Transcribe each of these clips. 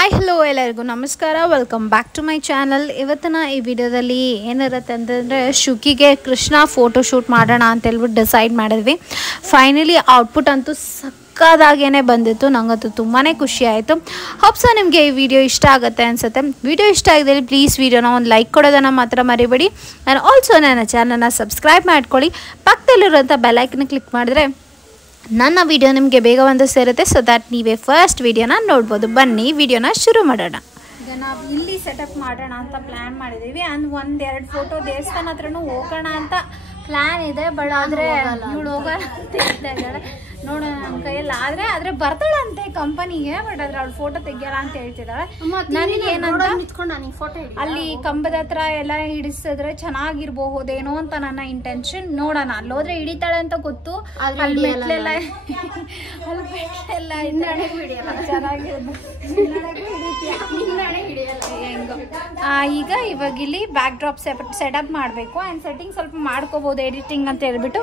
Hi hello ಎಲ್ಲರಿಗೂ ನಮಸ್ಕಾರ, welcome back to my channel. ಇವತ್ತಿನ ಈ ವಿಡಿಯೋದಲ್ಲಿ ಏನಿರುತ್ತೆ ಅಂತಂದರೆ ಶುಕಿಗೆ ಕೃಷ್ಣ ಫೋಟೋಶೂಟ್ ಮಾಡೋಣ ಅಂತೇಳ್ಬಿಟ್ಟು ಡಿಸೈಡ್ ಮಾಡಿದ್ವಿ. ಫೈನಲಿ ಔಟ್ಪುಟ್ ಅಂತೂ ಸಕ್ಕದಾಗೇ ಬಂದಿತ್ತು. ನನಗಂತೂ ತುಂಬಾ ಖುಷಿ ಆಯಿತು. ಹೋಪ್ಸೋ ನಿಮಗೆ ಈ ವಿಡಿಯೋ ಇಷ್ಟ ಆಗುತ್ತೆ ಅನಿಸುತ್ತೆ. ವಿಡಿಯೋ ಇಷ್ಟ ಆಗಿದ್ದಲ್ಲಿ ಪ್ಲೀಸ್ ವಿಡಿಯೋನ ಒಂದು ಲೈಕ್ ಕೊಡೋದನ್ನು ಮಾತ್ರ ಮರಿಬೇಡಿ. ಆ್ಯಂಡ್ ಆಲ್ಸೋ ನನ್ನ ಚಾನಲ್ನ ಸಬ್ಸ್ಕ್ರೈಬ್ ಮಾಡ್ಕೊಳ್ಳಿ. ಪಕ್ಕದಲ್ಲಿರುವಂಥ ಬೆಲ್ಲೈಕನ್ನ ಕ್ಲಿಕ್ ಮಾಡಿದ್ರೆ ನನ್ನ ವಿಡಿಯೋ ನಿಮಗೆ ಬೇಗ ಒಂದು ಸೇರುತ್ತೆ. ಸೊ ದ್ಯಾಟ್ ನೀವೇ ಫಸ್ಟ್ ವಿಡಿಯೋನ ನೋಡ್ಬೋದು. ಬನ್ನಿ ವಿಡಿಯೋನ ಶುರು ಮಾಡೋಣ. ಈಗ ನಾವು ಇಲ್ಲಿ ಸೆಟಪ್ ಮಾಡೋಣ ಅಂತ ಪ್ಲ್ಯಾನ್ ಮಾಡಿದ್ದೀವಿ. ಒಂದೆರಡು ಫೋಟೋ ದೇವಸ್ಥಾನ ಹತ್ರನೂ ಹೋಗೋಣ ಅಂತ ಪ್ಲ್ಯಾನ್ ಇದೆ. ಬಟ್ ಆದರೆ ಇವಳು ಹೋಗೋಣ ಅಂತ ಹೇಳ್ತಾ ಇದ್ದಾಳೆ. ನೋಡೋಣ ನಮ್ಮ ಕೈಯಲ್ಲಿ ಆದರೆ ಬರ್ತಾಳಂತೆ ಕಂಪನಿಗೆ. ಬಟ್ ಆದರೆ ಅವಳು ಫೋಟೋ ತೆಗಿಯಲ್ಲ ಅಂತ ಹೇಳ್ತಿದ್ದಾಳೆ. ನನಗೆ ಏನಂತ ಅಲ್ಲಿ ಕಂಬದ ಹತ್ರ ಎಲ್ಲ ಹಿಡಿಸಿದ್ರೆ ಚೆನ್ನಾಗಿರ್ಬಹುದೇನೋ ಅಂತ ನನ್ನ ಇಂಟೆನ್ಷನ್. ನೋಡೋಣ, ಅಲ್ಲೋದ್ರೆ ಹಿಡಿತಾಳೆ ಅಂತ ಗೊತ್ತು. ಅಲ್ಲಿ ಮೆಟ್ಲೆಲ್ಲ ಚೆನ್ನಾಗಿರ್ಬೋದು. ಈಗ ಇವಾಗ ಇಲ್ಲಿ ಬ್ಯಾಕ್ ಡ್ರಾಪ್ ಸೆಟಪ್ ಮಾಡಬೇಕು. ಆ್ಯಂಡ್ ಸೆಟ್ಟಿಂಗ್ ಸ್ವಲ್ಪ ಮಾಡ್ಕೋಬೋದು ಎಡಿಟಿಂಗ್ ಅಂತ ಹೇಳ್ಬಿಟ್ಟು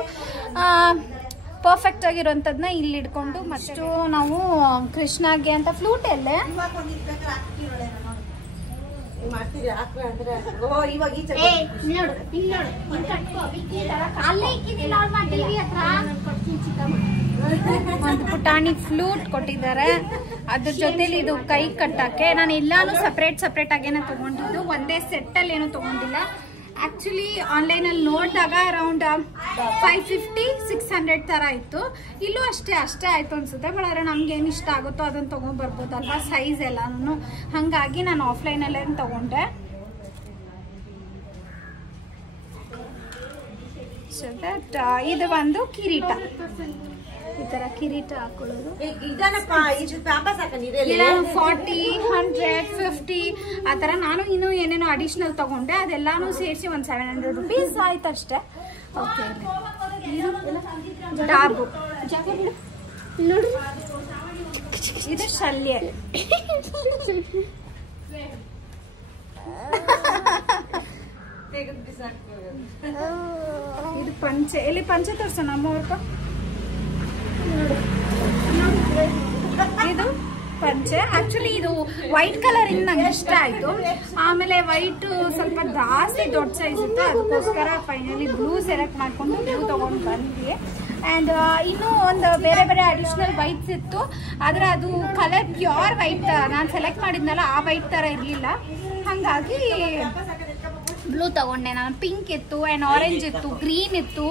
ಪರ್ಫೆಕ್ಟ್ ಆಗಿರುವಂಥದ್ದನ್ನ ಇಲ್ಲಿ ಇಟ್ಕೊಂಡು ಮತ್ತು ನಾವು ಕೃಷ್ಣಗೆ ಅಂತ ಫ್ಲೂಟ್ ಎಲ್ಲೇ ಒಂದು ಪುಟಾಣಿ ಫ್ಲೂಟ್ ಕೊಟ್ಟಿದ್ದಾರೆ. ಅದ್ರ ಜೊತೆಲಿ ಇದು ಕೈ ಕಟ್ಟಕ್ಕೆ ನಾನು ಎಲ್ಲಾನು ಸಪ್ರೇಟ್ ಆಗೇನೆ ತಗೊಂಡಿದ್ದು. ಒಂದೇ ಸೆಟ್ಟಲ್ಲಿ ಏನು ತಗೊಂಡಿಲ್ಲ. ಆಕ್ಚುಲಿ ಆನ್ಲೈನಲ್ಲಿ ನೋಡಿದಾಗ ಅರೌಂಡ್ 550-600 ಥರ ಇತ್ತು. ಇಲ್ಲೂ ಅಷ್ಟೇ ಆಯಿತು ಅನ್ಸುತ್ತೆ. ಬಟ್ ಆದರೆ ನಮ್ಗೆ ಏನು ಇಷ್ಟ ಆಗುತ್ತೋ ಅದನ್ನು ತೊಗೊಂಡ್ಬರ್ಬೋದಲ್ವಾ, ಸೈಜ್ ಎಲ್ಲಾನು. ಹಾಗಾಗಿ ನಾನು ಆಫ್ಲೈನಲ್ಲೇ ತಗೊಂಡೆ. ಸೊ ದಟ್ ಇದು ಒಂದು ಕಿರೀಟ, ಈ ತರ ಕಿರೀಟ ಹಾಕೊಳ್ಳೋದು. 40, 100, 50 ಆ ಥರ. ನಾನು ಇನ್ನೂ ಏನೇನೋ ಅಡಿಷ್ನಲ್ ತಗೊಂಡೆ. ಅದೆಲ್ಲಾನು ಸೇರಿಸಿ ಒಂದು 700 rupees ಆಯ್ತು ಅಷ್ಟೇ. ಓಕೆ, ಡಾಬು ಇದು ಶಲ್ಯ. ಇದು ಪಂಚೆ. ಎಲ್ಲಿ ಪಂಚೆ ತೋರ್ಸೋಣ ನಮ್ಮವ್ರಕ. ಇದು ಪಂಚೆ. ಆಕ್ಚುಲಿ ಇದು ವೈಟ್ ಕಲರ್ ಇಂದ ನಂಗೆ ಇಷ್ಟ ಆಯ್ತು. ಆಮೇಲೆ ವೈಟ್ ಸ್ವಲ್ಪ ಜಾಸ್ತಿ ದೊಡ್ಡ ಸೈಜ್ ಇತ್ತು. ಅದಕ್ಕೋಸ್ಕರ ಫೈನಲಿ ಬ್ಲೂ ಸೆಲೆಕ್ಟ್ ಮಾಡ್ಕೊಂಡು ಬ್ಲೂ ತಗೊಂಡು ಬಂದ್ವಿ. ಆ್ಯಂಡ್ ಇನ್ನೂ ಒಂದು ಬೇರೆ ಅಡಿಷ್ನಲ್ ವೈಟ್ಸ್ ಇತ್ತು. ಆದರೆ ಅದು ಕಲರ್ ಪ್ಯೂರ್ ವೈಟ್ ನಾನು ಸೆಲೆಕ್ಟ್ ಮಾಡಿದ್ನಲ್ಲ, ಆ ವೈಟ್ ಥರ ಇರಲಿಲ್ಲ. ಹಾಗಾಗಿ ಬ್ಲೂ ತಗೊಂಡೆ ನಾನು. ಪಿಂಕ್ ಇತ್ತು ಆ್ಯಂಡ್ ಆರೆಂಜ್ ಇತ್ತು, ಗ್ರೀನ್ ಇತ್ತು,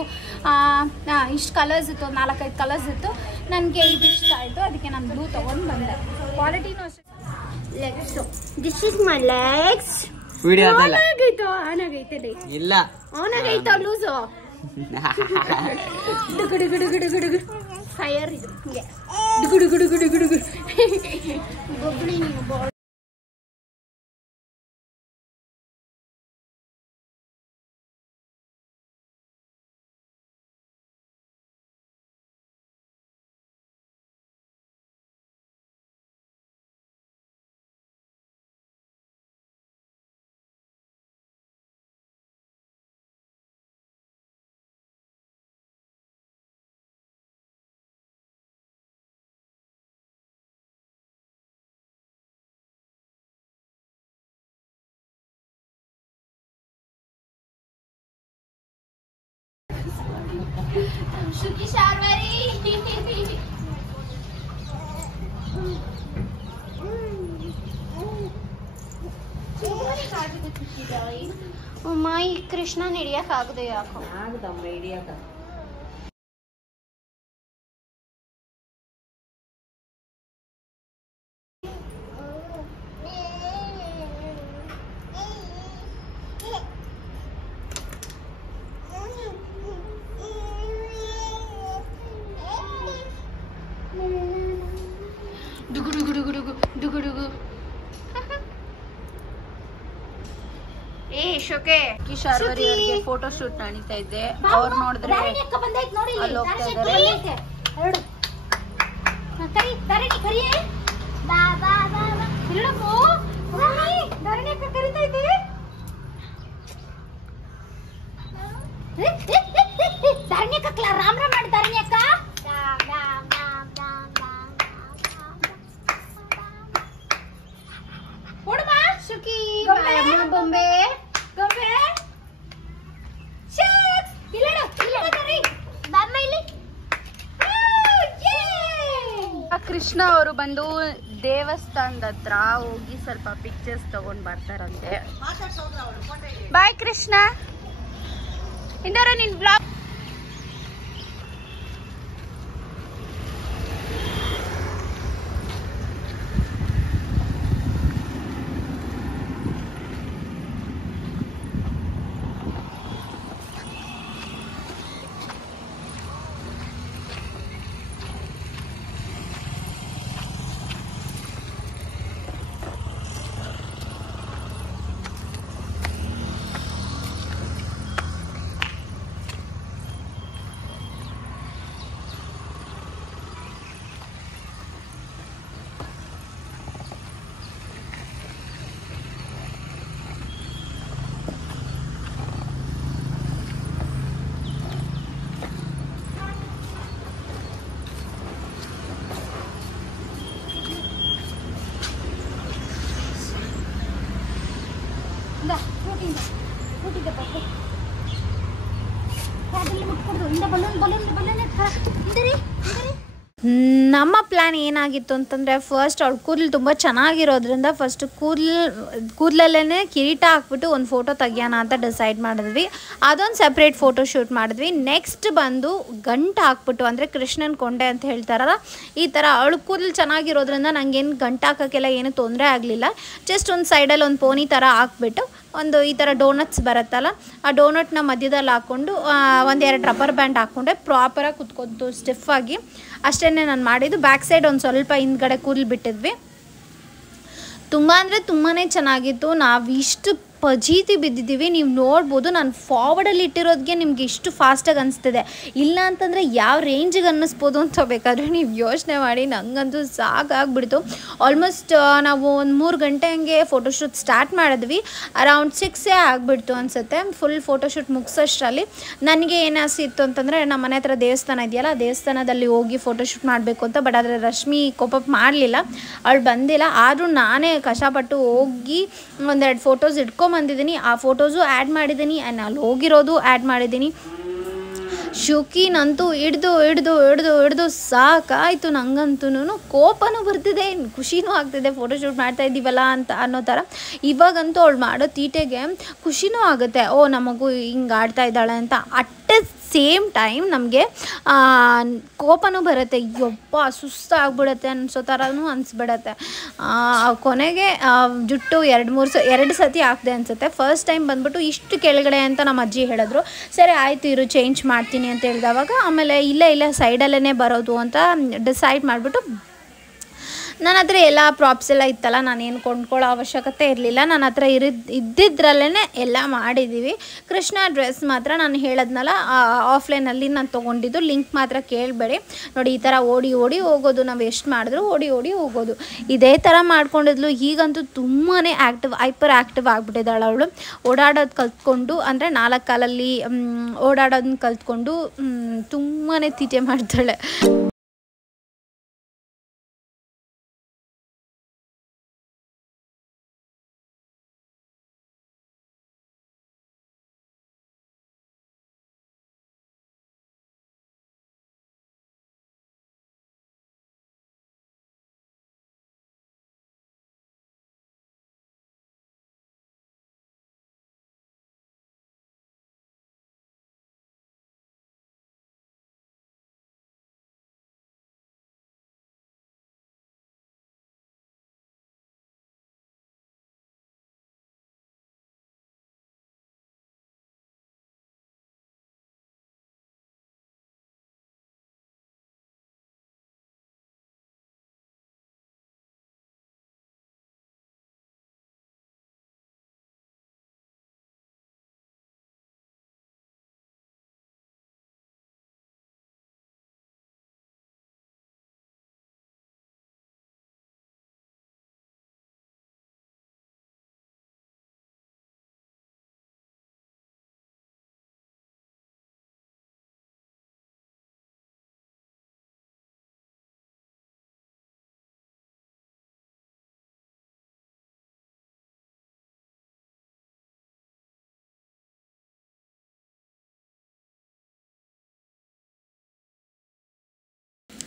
ಇಷ್ಟು ಕಲರ್ಸ್ ಇತ್ತು, 4-5 ಕಲರ್ಸ್ ಇತ್ತು. ನನಗೆ ಇದು ಇಷ್ಟ ಆಯಿತು, ಅದಕ್ಕೆ ನಾನು ಬ್ಲೂ ತಗೊಂಡು ಬಂದೆ. ಕ್ವಾಲಿಟಿನೂ ಅಷ್ಟೇ. This is my legs. ಆನಾಗೈತೆ ಇಲ್ಲ, ಆನಾಗೈತ ಲೂಸು. ಡುಗುಡುಗುಡುಗುಡುಗುಡುಗು ಫೈರ್ ಇದು. ಹಿಂಗೆ ಡುಗುಡುಗುಡುಗುಡುಗುಡುಗು ಗೊಬ್ಬಳಿ ನೀವು. ಶುಕಿ ಶಾರ್ವರಿ ಮೈ ಕೃಷ್ಣ ಹಿಡಿಯಕ್ ಆಗದೆ ಯಾಕೋ ಆಗದಮ್ಮ ಹಿಡಿಯಕ. ಡುಗುಡುಗು ಶೋಕೆ ಕಿಶೋರ್ವರಿ ಅವರಿಗೆ ಫೋಟೋ ಶೂಟ್ ನಡೀತಾ ಇದ್ದೆ. ಅವ್ರು ನೋಡಿದ್ರೆ ಅಲ್ಲಿ ಹೋಗ್ತಾ ಇದ್ದಾರೆ. ರಾಮ್ ರಾಮ್ ಮಾಡಿ ಧರಣಿ ಅಕ್ಕ. ಬೊಂಬೆ ಗೊಂಬೆ ಕೃಷ್ಣ ಅವರು ಬಂದು ದೇವಸ್ಥಾನದ ಹತ್ರ ಹೋಗಿ ಸ್ವಲ್ಪ ಪಿಕ್ಚರ್ಸ್ ತಗೊಂಡ್ ಬರ್ತಾರಂತೆ. ಬಾಯ್ ಕೃಷ್ಣ, ಇಂದರ ನಿನ್ ಬ್ಲಾಗ್ ನಮ್ಮ ಪ್ಲ್ಯಾನ್ ಏನಾಗಿತ್ತು ಅಂತಂದರೆ ಫಸ್ಟ್ ಅವ್ಳ ಕೂದಲು ತುಂಬ ಚೆನ್ನಾಗಿರೋದ್ರಿಂದ ಫಸ್ಟ್ ಕೂದಲಲ್ಲೇ ಕಿರೀಟ ಹಾಕ್ಬಿಟ್ಟು ಒಂದು ಫೋಟೋ ತೆಗಿಯೋಣ ಅಂತ ಡಿಸೈಡ್ ಮಾಡಿದ್ವಿ. ಅದೊಂದು ಸಪ್ರೇಟ್ ಫೋಟೋ ಶೂಟ್ ಮಾಡಿದ್ವಿ. ನೆಕ್ಸ್ಟ್ ಬಂದು ಗಂಟು ಹಾಕ್ಬಿಟ್ಟು, ಅಂದರೆ ಕೃಷ್ಣನ ಕೊಂಡೆ ಅಂತ ಹೇಳ್ತಾರಲ್ಲ, ಈ ಥರ ಅವಳು ಕೂದಲು ಚೆನ್ನಾಗಿರೋದ್ರಿಂದ ನನಗೇನು ಗಂಟು ಹಾಕೋಕ್ಕೆಲ್ಲ ಏನೂ ತೊಂದರೆ ಆಗಲಿಲ್ಲ. ಜಸ್ಟ್ ಒಂದು ಸೈಡಲ್ಲಿ ಒಂದು ಪೋನಿ ಥರ ಹಾಕ್ಬಿಟ್ಟು ಒಂದು ಈ ಥರ ಡೋನಟ್ಸ್ ಬರುತ್ತಲ್ಲ, ಆ ಡೋನಟ್ನ ಮಧ್ಯದಲ್ಲಿ ಹಾಕ್ಕೊಂಡು ಒಂದೆರಡು ರಬ್ಬರ್ ಬ್ಯಾಂಡ್ ಹಾಕ್ಕೊಂಡೆ ಪ್ರಾಪರಾಗಿ ಕುತ್ಕೊತು ಸ್ಟಿಫಾಗಿ. ಅಷ್ಟೇ ನಾನು ಮಾಡಿದ್ದು. ಬ್ಯಾಕ್ ಸೈಡ್ ಒಂದು ಸ್ವಲ್ಪ ಹಿಂದ್ಗಡೆ ಕೂದಲು ಬಿಟ್ಟಿದ್ವಿ. ತುಂಬ ಅಂದರೆ ತುಂಬಾ ಚೆನ್ನಾಗಿತ್ತು. ನಾವು ಇಷ್ಟು ಪಜೀತಿ ಬಿದ್ದಿದ್ದೀವಿ, ನೀವು ನೋಡ್ಬೋದು. ನಾನು ಫಾರ್ವರ್ಡಲ್ಲಿ ಇಟ್ಟಿರೋದಕ್ಕೆ ನಿಮ್ಗೆ ಇಷ್ಟು ಫಾಸ್ಟಾಗಿ ಅನಿಸ್ತಿದೆ, ಇಲ್ಲ ಅಂತಂದರೆ ಯಾವ ರೇಂಜಿಗೆ ಅನ್ನಿಸ್ಬೋದು ಅಂತ ಬೇಕಾದರೆ ನೀವು ಯೋಚನೆ ಮಾಡಿ. ನನಗಂತೂ ಸಾಕಾಗ್ಬಿಡ್ತು. ಆಲ್ಮೋಸ್ಟ್ ನಾವು ಒಂದು 3 ಗಂಟೆ ಹಂಗೆ ಫೋಟೋಶೂಟ್ ಸ್ಟಾರ್ಟ್ ಮಾಡಿದ್ವಿ. ಅರೌಂಡ್ 6 ಆಗಿಬಿಡ್ತು ಅನಿಸುತ್ತೆ ಫುಲ್ ಫೋಟೋಶೂಟ್ ಮುಗಿಸೋಷ್ಟರಲ್ಲಿ. ನನಗೆ ಏನು ಆಸೆ ಇತ್ತು ಅಂತಂದರೆ, ನಮ್ಮ ಮನೆ ಹತ್ರ ದೇವಸ್ಥಾನ ಇದೆಯಲ್ಲ, ಆ ದೇವಸ್ಥಾನದಲ್ಲಿ ಹೋಗಿ ಫೋಟೋಶೂಟ್ ಮಾಡಬೇಕು ಅಂತ. ಬಟ್ ಆದರೆ ರಶ್ಮಿ ಕೋಪಪ್ ಮಾಡಲಿಲ್ಲ, ಅವಳು ಬಂದಿಲ್ಲ. ಆದರೂ ನಾನೇ ಕಷ್ಟಪಟ್ಟು ಹೋಗಿ ಒಂದೆರಡು ಫೋಟೋಸ್ ಬಂದಿದ್ದೀನಿ. ಆ ಫೋಟೋಸು ಆ್ಯಡ್ ಮಾಡಿದ್ದೀನಿ, ಆ್ಯಂಡ್ ಅಲ್ಲಿ ಹೋಗಿರೋದು ಆ್ಯಡ್ ಮಾಡಿದ್ದೀನಿ. ಶುಕಿನಂತೂ ಹಿಡ್ದು ಸಾಕಾಯಿತು. ನಂಗಂತೂ ಕೋಪನೂ ಬರ್ತಿದೆ, ಖುಷಿನೂ ಆಗ್ತಿದೆ. ಫೋಟೋಶೂಟ್ ಮಾಡ್ತಾ ಇದ್ದೀವಲ್ಲ ಅಂತ ಅನ್ನೋ ಥರ. ಇವಾಗಂತೂ ಅವಳು ಮಾಡೋ ತೀಟೆಗೆ ಖುಷಿನೂ ಆಗುತ್ತೆ, ಓ ನಮಗೂ ಹಿಂಗೆ ಆಡ್ತಾ ಇದ್ದಾಳೆ ಅಂತ. ಅಟ್ ಸೇಮ್ ಟೈಮ್ ನಮಗೆ ಕೋಪನೂ ಬರುತ್ತೆ, ಯಪ್ಪ ಸುಸ್ತಾಗ್ಬಿಡುತ್ತೆ ಅನ್ಸೋ ಥರನೂ ಅನಿಸ್ಬಿಡತ್ತೆ. ಕೊನೆಗೆ ಜುಟ್ಟು 2 ಸತಿ ಹಾಕಿದೆ ಅನಿಸುತ್ತೆ. ಫಸ್ಟ್ ಟೈಮ್ ಬಂದ್ಬಿಟ್ಟು ಇಷ್ಟು ಕೆಳಗಡೆ ಅಂತ ನಮ್ಮ ಅಜ್ಜಿ ಹೇಳಿದ್ರು. ಸರಿ ಆಯಿತು ಇರು ಚೇಂಜ್ ಮಾಡ್ತೀನಿ ಅಂತ ಹೇಳಿದವಾಗ, ಆಮೇಲೆ ಇಲ್ಲ ಸೈಡಲ್ಲೇ ಬರೋದು ಅಂತ ಡಿಸೈಡ್ ಮಾಡಿಬಿಟ್ಟು, ನನ್ನ ಹತ್ರ ಎಲ್ಲ ಪ್ರಾಪ್ಸ್ ಎಲ್ಲ ಇತ್ತಲ್ಲ, ನಾನೇನು ಕೊಂಡ್ಕೊಳ್ಳೋ ಅವಶ್ಯಕತೆ ಇರಲಿಲ್ಲ. ನನ್ನ ಹತ್ರ ಇದ್ದಿದ್ರಲ್ಲೇ ಎಲ್ಲ ಮಾಡಿದ್ದೀವಿ. ಕೃಷ್ಣ ಡ್ರೆಸ್ ಮಾತ್ರ ನಾನು ಹೇಳದ್ನಲ್ಲ ಆಫ್ಲೈನಲ್ಲಿ ನಾನು ತೊಗೊಂಡಿದ್ದು, ಲಿಂಕ್ ಮಾತ್ರ ಕೇಳಬೇಡಿ. ನೋಡಿ ಈ ಥರ ಓಡಿ ಹೋಗೋದು, ನಾವು ಎಷ್ಟು ಮಾಡಿದ್ರು ಓಡಿ ಹೋಗೋದು, ಇದೇ ಥರ ಮಾಡ್ಕೊಂಡಿದ್ಲು. ಈಗಂತೂ ತುಂಬಾ ಹೈಪರ್ ಆ್ಯಕ್ಟಿವ್ ಆಗಿಬಿಟ್ಟಿದ್ದಾಳೆ ಅವಳು. ಓಡಾಡೋದು ಕಲ್ತ್ಕೊಂಡು, ಅಂದರೆ 4 ಕಾಲಲ್ಲಿ ಓಡಾಡೋದನ್ನ ಕಲ್ತ್ಕೊಂಡು ತುಂಬಾ ತೀಟೆ ಮಾಡ್ತಾಳೆ.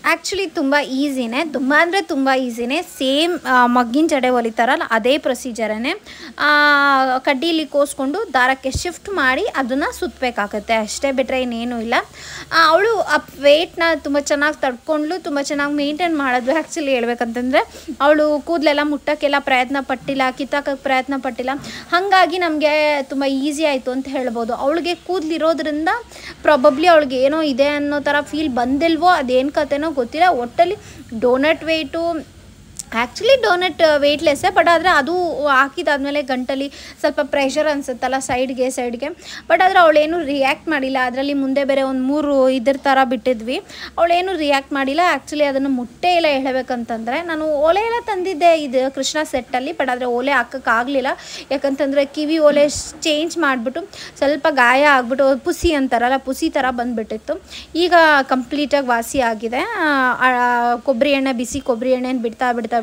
ಆ್ಯಕ್ಚುಲಿ ತುಂಬ ಈಸಿನೇ, ತುಂಬ ಅಂದರೆ ತುಂಬ ಈಸಿನೇ. ಸೇಮ್ ಮಗ್ಗಿನ ಜಡೆ ಹೊಲಿತಾರಲ್ಲ ಅದೇ ಪ್ರೊಸೀಜರೇ. ಕಡ್ಡೀಲಿ ಕೋಸ್ಕೊಂಡು ದಾರಕ್ಕೆ ಶಿಫ್ಟ್ ಮಾಡಿ ಅದನ್ನು ಸುತ್ತಬೇಕಾಗತ್ತೆ ಅಷ್ಟೇ, ಬಿಟ್ಟರೆ ಇನ್ನೇನು ಇಲ್ಲ. ಅವಳು ಆ ವೆಯ್ಟ್ನ ತುಂಬ ಚೆನ್ನಾಗಿ ತಡ್ಕೊಂಡ್ಲು, ತುಂಬ ಚೆನ್ನಾಗಿ ಮೇಂಟೈನ್ ಮಾಡಿದ್ಲು. ಆ್ಯಕ್ಚುಲಿ ಹೇಳ್ಬೇಕಂತಂದರೆ ಅವಳು ಕೂದಲೆಲ್ಲ ಮುಟ್ಟೋಕ್ಕೆಲ್ಲ ಪ್ರಯತ್ನ ಪಟ್ಟಿಲ್ಲ, ಕಿತ್ತಾಕೋಕ್ಕೆ ಪ್ರಯತ್ನ ಪಟ್ಟಿಲ್ಲ. ಹಾಗಾಗಿ ನಮಗೆ ತುಂಬ ಈಸಿ ಆಯಿತು ಅಂತ ಹೇಳ್ಬೋದು. ಅವಳಿಗೆ ಕೂದಲಿರೋದ್ರಿಂದ ಪ್ರಾಬಬ್ಲಿ ಅವಳಿಗೆ ಏನೋ ಇದೆ ಅನ್ನೋ ಥರ ಫೀಲ್ ಬಂದಿಲ್ವೋ, ಅದೇನು ಕತೆನೋ ಗೊತ್ತಿಲ್ಲ. ಒಟ್ಟಲ್ಲಿ ಡೋನಟ್ ವೆಯ್ಟು ಆ್ಯಕ್ಚುಲಿ ಡೋನಟ್ ವೆಯ್ಟ್ಲೆಸ್ಸೇ, ಬಟ್ ಆದರೆ ಅದು ಹಾಕಿದಾದ್ಮೇಲೆ ಗಂಟಲಿ ಸ್ವಲ್ಪ ಪ್ರೆಷರ್ ಅನಿಸುತ್ತಲ್ಲ ಸೈಡ್ಗೆ. ಬಟ್ ಆದರೆ ಅವಳೇನು ರಿಯಾಕ್ಟ್ ಮಾಡಿಲ್ಲ. ಅದರಲ್ಲಿ ಮುಂದೆ ಬೇರೆ ಒಂದು 3 ಇದ್ರ ಥರ ಬಿಟ್ಟಿದ್ವಿ, ಅವಳೇನು ರಿಯಾಕ್ಟ್ ಮಾಡಿಲ್ಲ. ಆ್ಯಕ್ಚುಲಿ ಅದನ್ನು ಮುಟ್ಟೇ ಇಲ್ಲ ಹೇಳಬೇಕಂತಂದರೆ. ನಾನು ಓಲೆ ಎಲ್ಲ ತಂದಿದ್ದೆ ಇದು ಕೃಷ್ಣ ಸೆಟ್ಟಲ್ಲಿ, ಬಟ್ ಆದರೆ ಓಲೆ ಹಾಕೋಕ್ಕಾಗಲಿಲ್ಲ. ಯಾಕಂತಂದರೆ ಕಿವಿ ಓಲೆ ಚೇಂಜ್ ಮಾಡಿಬಿಟ್ಟು ಸ್ವಲ್ಪ ಗಾಯ ಆಗಿಬಿಟ್ಟು ಪುಸಿ ಅಂತಾರಲ್ಲ, ಪುಸಿ ಥರ ಬಂದುಬಿಟ್ಟಿತ್ತು. ಈಗ ಕಂಪ್ಲೀಟಾಗಿ ವಾಸಿ ಆಗಿದೆ. ಕೊಬ್ಬರಿ ಎಣ್ಣೆ, ಬಿಸಿ ಕೊಬ್ಬರಿ ಎಣ್ಣೆನ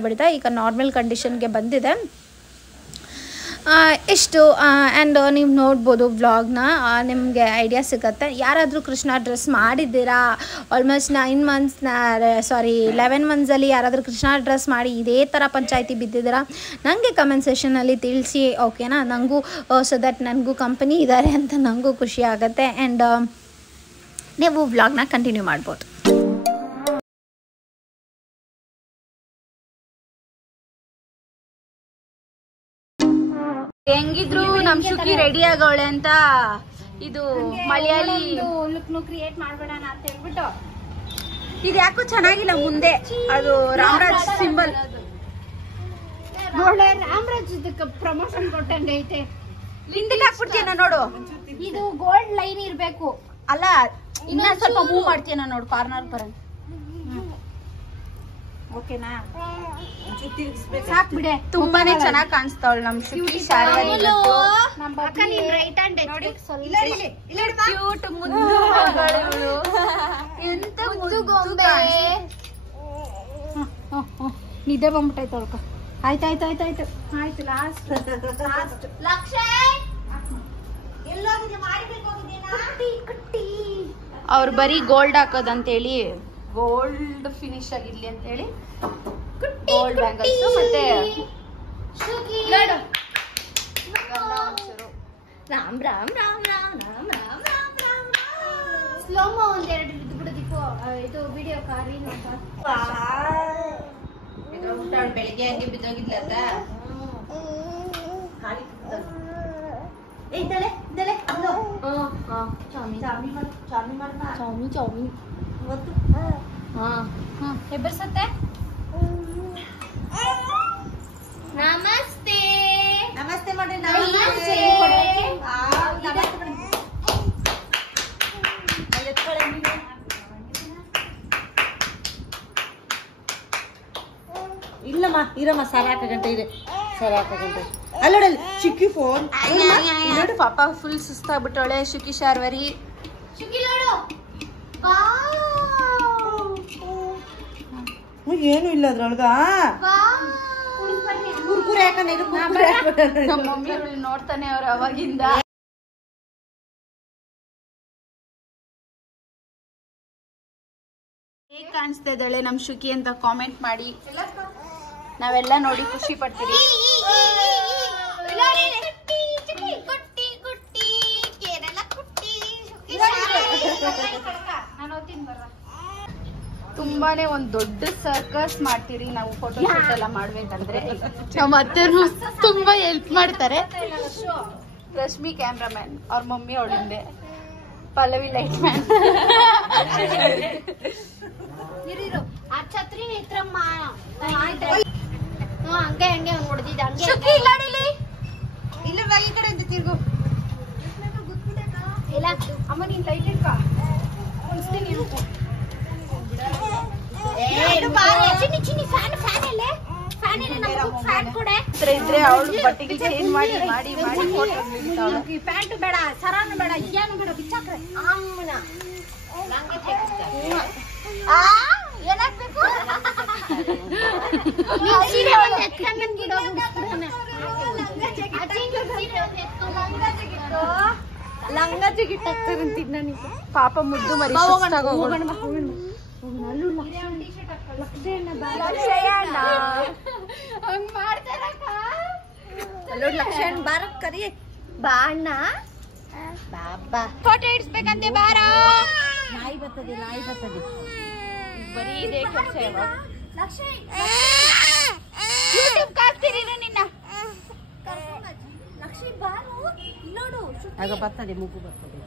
ಬಿಡ್ತಾ ಈಗ ನಾರ್ಮಲ್ ಕಂಡೀಷನ್ಗೆ ಬಂದಿದೆ. ಇಷ್ಟು. ಆ್ಯಂಡ್ ನೀವು ನೋಡ್ಬೋದು ವ್ಲಾಗ್ನ, ನಿಮಗೆ ಐಡಿಯಾ ಸಿಗುತ್ತೆ. ಯಾರಾದರೂ ಕೃಷ್ಣ ಡ್ರೆಸ್ ಮಾಡಿದ್ದೀರಾ, ಆಲ್ಮೋಸ್ಟ್ 11 ಮಂತ್ಸಲ್ಲಿ ಯಾರಾದರೂ ಕೃಷ್ಣ ಡ್ರೆಸ್ ಮಾಡಿ ಇದೇ ಥರ ಪಂಚಾಯಿತಿ ಬಿದ್ದಿದ್ದೀರಾ, ನನಗೆ ಕಮೆಂಟ್ ಸೆಷನಲ್ಲಿ ತಿಳಿಸಿ, ಓಕೆನಾ? ನನಗೂ ಸೊ ದಟ್ ನನಗೂ ಕಂಪನಿ ಇದ್ದಾರೆ ಅಂತ ನನಗೂ ಖುಷಿ ಆಗುತ್ತೆ. ಆ್ಯಂಡ್ ನೀವು ವ್ಲಾಗ್ನ ಕಂಟಿನ್ಯೂ ಮಾಡ್ಬೋದು. ಹೆಂಗಿದ್ರು ನಮ್ ಶುಕಿ ರೆಡಿ ಆಗವಳೆ ಅಂತ ಇದು ಮಲಯಾಳಿ ಲುಕ್ನು ಕ್ರಿಯೇಟ್ ಮಾಡ್ಬೇಡ ಅಂತ ಹೇಳ್ಬಿಟ್ಟು ಇದು ಯಾಕೋ ಚೆನ್ನಾಗಿಲ್ಲ. ಮುಂದೆ ಅದು ರಾಮರಾಜ್ ಸಿಂಬಲ್ ನೋಡ್ಲೆ, ರಾಮರಾಜ್ ಪ್ರಮೋಷನ್ ಕೊಟ್ಟಂಗೆ ಐತೆ. ಲಿಂಡಿಗೆ ಹಾಕ್ಬಿಡ್ತೀನ ನೋಡು, ಇದು ಗೋಲ್ಡ್ ಲೈನ್ ಇರ್ಬೇಕು. ಅಲ್ಲ ಇನ್ನ ಸ್ವಲ್ಪ ಮೂವ್ ಮಾಡ್ತೀನ ನೋಡು, ಕಾರ್ನರ್ ಬರ. ಓಕೆನಾ? ಸಾಕ್ ಬಿಡೆ. ತುಂಬಾನೇ ಚೆನ್ನಾಗಿ ಕಾಣಿಸ್ತಾವಳು ನಮ್ ಶುಕಿ ಶಾರ್ವರಿ. ರೈಟ್ ಹ್ಯಾಂಡ್ ನೋಡಿ, ಕ್ಯೂಟ್ ಮುದ್ದು ಮಗಳು, ಎಂತ ಮುದ್ದು ಗೊಂಬೆ. ನಿದ್ದೆ ಬಂದ್ಬಿಟ್ಟೈತೆ ಅವಳ್ಕ. ಆಯ್ತು ಲಾಸ್ಟ್ ಅವ್ರು ಬರೀ ಗೋಲ್ಡ್ ಹಾಕೋದಂತೇಳಿ, ಗೋಲ್ಡ್ ಫಿನಿಶ್ ಆಗಿರ್ಲಿ ಅಂತ ಹೇಳಿ ಗೋಲ್ಡ್ ಬ್ಯಾಂಗಲ್ಸ್ ಮತ್ತೆ ರಾಮ್ ರಾಮ್ ರಾಮ್ ರಾಮ್ ರಾಮ್ ರಾಮ್ ರಾಮ್ ರಾಮ್ ಸ್ಲೋಮೋ ಒಂದೆರಡು ಬಿಡೋದಿಕ್ಕೋ ಇದು ವಿಡಿಯೋ ಕಾರಿ ಬೆಳಿಗ್ಗೆ ಹಂಗೆ ಬಿದ್ದೋಗಿದ್ಲತ್ತ. ಹೆಬ್ಬರ್ಸತ್ತೆ. ನಮಸ್ತೆ ನಮಸ್ತೆ ಮಾಡಿ. ಇಲ್ಲಮ್ಮ ಇರಮ್ಮ, ಸರ್ ಹಾಕಗಂಟೆ ಇದೆ, ಸರ್ ಹಾಕಗಂಟೆ ಅಲ್ಲೋಡಲ್ಲಿ ಚಿಕ್ಕಿ ಫೋನ್. ಪಾಪ ಫುಲ್ ಸುಸ್ತಾಗ್ಬಿಟ್ಟವಳೆ ಶುಕಿ ಶಾರ್ವರಿ. ಏನು ಇಲ್ಲ ಅದ್ರೊಳಗ ಕುರ್ಕುರೆ ಹಾಕೊಂಡ್ ನಮ್ಮ ಮಮ್ಮಿ ನೋಡ್ತಾನೆ ಅವ್ರು ಅವಾಗಿಂದ. ಹೇಗ್ ಕಾಣಿಸ್ತಾ ಇದ್ದಾಳೆ ನಮ್ ಶುಕಿ ಅಂತ ಕಾಮೆಂಟ್ ಮಾಡಿ, ನಾವೆಲ್ಲ ನೋಡಿ ಖುಷಿ ಪಡ್ತೀವಿ. ತುಂಬಾನೇ ಒಂದ್ ದೊಡ್ಡ ಸರ್ಕಸ್ ಮಾಡ್ತೀರಿ ನಾವು ಫೋಟೋ ಶೂಟ್ ಎಲ್ಲ ಮಾಡ್ಬೇಕಂದ್ರೆ. ನಮ್ಮ ಅತ್ತೆನೂ ತುಂಬಾ ಹೆಲ್ಪ್ ಮಾಡ್ತಾರೆ. ರಶ್ಮಿ ಕ್ಯಾಮ್ರಾಮ್ಯಾನ್, ಅವ್ರ ಮಮ್ಮಿ ಅವಳಿಂದೆ, ಪಲ್ಲವಿ ಲೈಟ್ ಮ್ಯಾನ್. ಛತ್ರಿ ನೇತ್ರಮ್ಮ ಹಂಗೆ ಹೊಡೆದಿದ್ದ ಇಲ್ಲ ಈ ಕಡೆ ತಿರ್ಗು. ಇಲ್ಲ ಅಮ್ಮ ನೀನ್ ಲೈಟ್ ಇಟ್ಕೊ. ಇದ್ರೆ ಅವಳು ಬಟ್ಟೆಗೆ ಚೇಂಜ್ ಮಾಡಿ ಮಾಡಿ ಮಾಡಿ ಪ್ಯಾಂಟ್ ಬೇಡ, ಸರಾನು ಬೇಡ, ಏನು ಬೇಡ, ಬಿಚ್ಚಾಕ್ರೆ ಅಮ್ಮನ ಏನಾಗ್ಬೇಕು. ಲಂಗ ಜಿಗಿಟ್ ಹಾಕ್ತಾರಂತೀನಿ ನನಗೆ. ಪಾಪ ಮುದ್ದು ಮರಿ. ಹಂಗ್ ಮಾಡ್ತಾರಕ್ಕ. ಲಕ್ಷಣ ಬಾರ ಕರಿ ಬಾ ಅಣ್ಣ ಬಾಬಾ ಫೋಟೋ ಇಡ್ಸ್ಬೇಕಂತೆ ಬಾರ. ನಾಯಿ ಬರ್ತದೆ ಬರೀ ಇದೇ ಕೆಲಸ ಯಾವಾಗ ಯೂಟ್ಯೂಬ್ ಹಾಕ್ತೀರಿ ನಿನ್ನ. ಆಗ ಬರ್ತದೆ ಮೂಗು ಬರ್ತದೆ.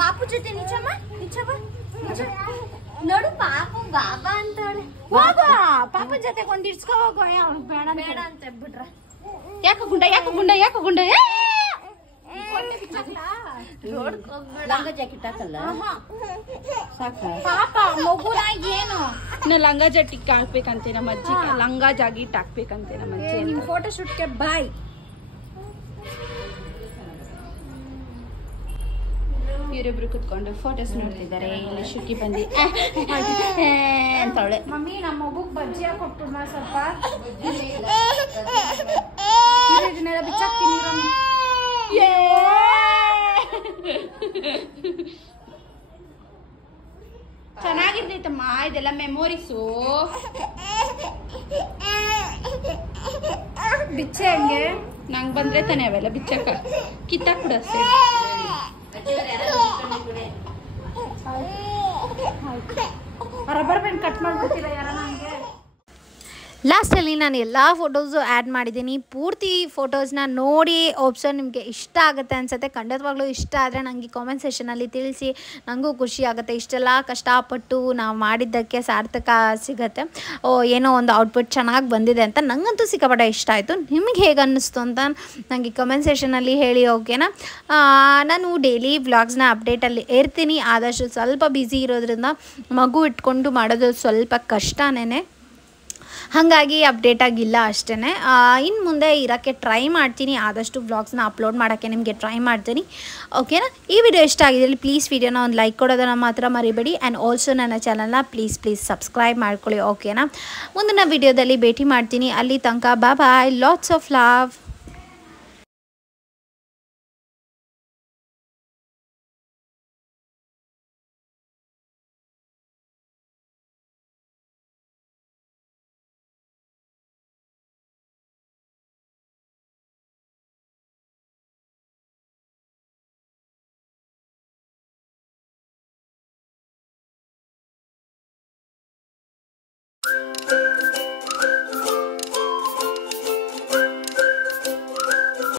ಪಾಪು ಜೊತೆ ನೋಡು ಪಾಪು ಬಾಬಾ ಅಂತಾಳೆ. ಪಾಪ ಜೊತೆ ಒಂದ್ ಇಡ್ಸ್ಕೊ ಹೋಗೋ. ಬೇಡ ಬೇಡ ಅಂತ ಬಿಟ್ರ ಯಾಕ ಗುಂಡ ಲಂಗ ಜಾಕೆಟ್ ಹಾಕಲ್ಲ ಸಾಕ ಪಾಪ ಮಗುನ ಏನು ಲಂಗ ಜಾಕೆಟ್ ಹಾಕ್ಬೇಕಂತೆ ನಮ್ಮ ಅಜ್ಜಿ. ಲಂಗ ಜಾಕೆಟ್ ಹಾಕ್ಬೇಕಂತೆ ನಮ್ಮ ಅಜ್ಜಿ. ಫೋಟೋ ಶೂಟ್ಗೆ ಬಾಯ್. ಇವರಿಬ್ರು ಕುತ್ಕೊಂಡು ಫೋಟೋಸ್ ನೋಡ್ತಿದ್ದಾರೆ. ಇಲ್ಲಿ ಶುಕಿ ಬಂದಿ ಅಂತವಳೆ. ಮಮ್ಮಿ ನಮ್ಮ ಮಗುಗ್ ಬಜ್ಜಿ ಹಾಕೊಟ್ಬಿಡ್ಮ ಸ್ವಲ್ಪ. ಇದನ್ನೆಲ್ಲ ಬಿಚ್ಚಾಕ್ತೀನಿ. ಚೆನ್ನಾಗಿರ್ತೈತಮ್ಮ ಇದೆಲ್ಲ ಮೆಮೊರೀಸು. ಬಿಚ್ಚೆ ಹಂಗೆ ನಂಗೆ ಬಂದ್ರೆ ತಾನೇ ಅವೆಲ್ಲ ಬಿಚ್ಚಕ್ಕ. ಕಿತ್ತಾಕ್ ಬಿಡ ಸೈಡ್. ರಬ್ಬರ್ ಬ್ಯಾಂಡ್ ಕಟ್ ಮಾಡ್ಬಿಡ್ತೀರಾ ಯಾರ ನಂಗೆ. ಲಾಸ್ಟಲ್ಲಿ ನಾನು ಎಲ್ಲ ಫೋಟೋಸು ಆ್ಯಡ್ ಮಾಡಿದ್ದೀನಿ. ಪೂರ್ತಿ ಫೋಟೋಸ್ನ ನೋಡಿ ಆಪ್ಷನ್ ನಿಮಗೆ ಇಷ್ಟ ಆಗುತ್ತೆ ಅನಿಸುತ್ತೆ. ಖಂಡಿತವಾಗ್ಲೂ ಇಷ್ಟ ಆದರೆ ನನಗೆ ಕಾಮೆಂಟ್ ಸೆಷನಲ್ಲಿ ತಿಳಿಸಿ. ನನಗೂ ಖುಷಿ ಆಗುತ್ತೆ. ಇಷ್ಟೆಲ್ಲ ಕಷ್ಟಪಟ್ಟು ನಾವು ಮಾಡಿದ್ದಕ್ಕೆ ಸಾರ್ಥಕ ಸಿಗುತ್ತೆ. ಏನೋ ಒಂದು ಔಟ್ಪುಟ್ ಚೆನ್ನಾಗಿ ಬಂದಿದೆ ಅಂತ ನನಗಂತೂ ಸಿಕ್ಕಾಪಟ್ಟೆ ಇಷ್ಟ ಆಯಿತು. ನಿಮಗೆ ಹೇಗೆ ಅನ್ನಿಸ್ತು ಅಂತ ನನಗೆ ಕಮೆಂಟ್ ಸೆಷನಲ್ಲಿ ಹೇಳಿ. ಓಕೆನಾ. ನಾನು ಡೈಲಿ ವ್ಲಾಗ್ಸ್ನ ಅಪ್ಡೇಟಲ್ಲಿ ಇರ್ತೀನಿ. ಆದಷ್ಟು ಸ್ವಲ್ಪ ಬ್ಯುಸಿ ಇರೋದ್ರಿಂದ ಮಗು ಇಟ್ಕೊಂಡು ಮಾಡೋದು ಸ್ವಲ್ಪ ಕಷ್ಟನೇ. ಹಾಗಾಗಿ ಅಪ್ಡೇಟ್ ಆಗಿಲ್ಲ ಅಷ್ಟೇ. ಇನ್ನು ಮುಂದೆ ಇರೋಕ್ಕೆ ಟ್ರೈ ಮಾಡ್ತೀನಿ. ಆದಷ್ಟು ವ್ಲಾಗ್ಸ್ನ ಅಪ್ಲೋಡ್ ಮಾಡೋಕ್ಕೆ ನಿಮಗೆ ಟ್ರೈ ಮಾಡ್ತೀನಿ. ಓಕೆನಾ. ಈ ವಿಡಿಯೋ ಇಷ್ಟ ಆಗಿದ್ದಲ್ಲಿ ಪ್ಲೀಸ್ ವಿಡಿಯೋನ ಒಂದು ಲೈಕ್ ಕೊಡೋದನ್ನು ಮಾತ್ರ ಮರಿಬೇಡಿ. ಆ್ಯಂಡ್ ಆಲ್ಸೋ ನನ್ನ ಚಾನಲ್ನ ಪ್ಲೀಸ್ ಸಬ್ಸ್ಕ್ರೈಬ್ ಮಾಡ್ಕೊಳ್ಳಿ. ಓಕೆನಾ. ಮುಂದಿನ ವಿಡಿಯೋದಲ್ಲಿ ಭೇಟಿ ಮಾಡ್ತೀನಿ. ಅಲ್ಲಿ ತನಕ ಬಾಯ್. Lots of love.